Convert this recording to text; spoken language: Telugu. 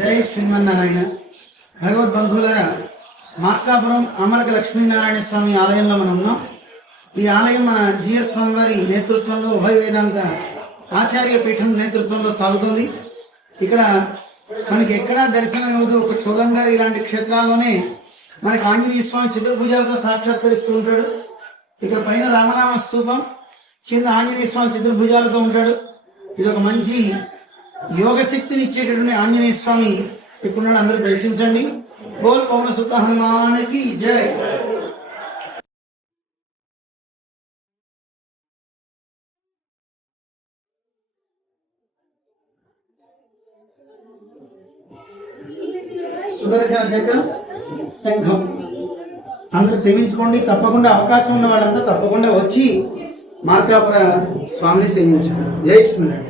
జై శ్రీమన్నారాయణ. భగవద్బంధువులారా, మార్కాపురం అమరక లక్ష్మీనారాయణ స్వామి ఆలయంలో మనం ఉన్నాం. ఈ ఆలయం మన జిఎస్ స్వామి వారి నేతృత్వంలో ఉభయ వేదాంత ఆచార్య పీఠం నేతృత్వంలో సాగుతుంది. ఇక్కడ మనకి ఎక్కడా దర్శనం ఇవ్వదు. ఒక శూలంగారి ఇలాంటి క్షేత్రాల్లోనే మనకి ఆంజనేయ స్వామి చతుర్భుజాలతో సాక్షాత్కరిస్తూ ఉంటాడు. ఇక్కడ పైన రామనామ స్తూపం, కింద ఆంజనేయ స్వామి చతుర్భుజాలతో ఉంటాడు. ఇది ఒక మంచి యోగ శక్తిని ఇచ్చేటటువంటి ఆంజనేయ స్వామి ఇప్పుడు అందరూ దర్శించండి. బోల్ పవన సుత హనుమానికి జై. సుదర్శన చక్రం, శంఖం అందరూ సేవించుకోండి. తప్పకుండా అవకాశం ఉన్న వాళ్ళంతా తప్పకుండా వచ్చి మార్కాపుర స్వామిని సేవించండి. జై శ్రీరామ్.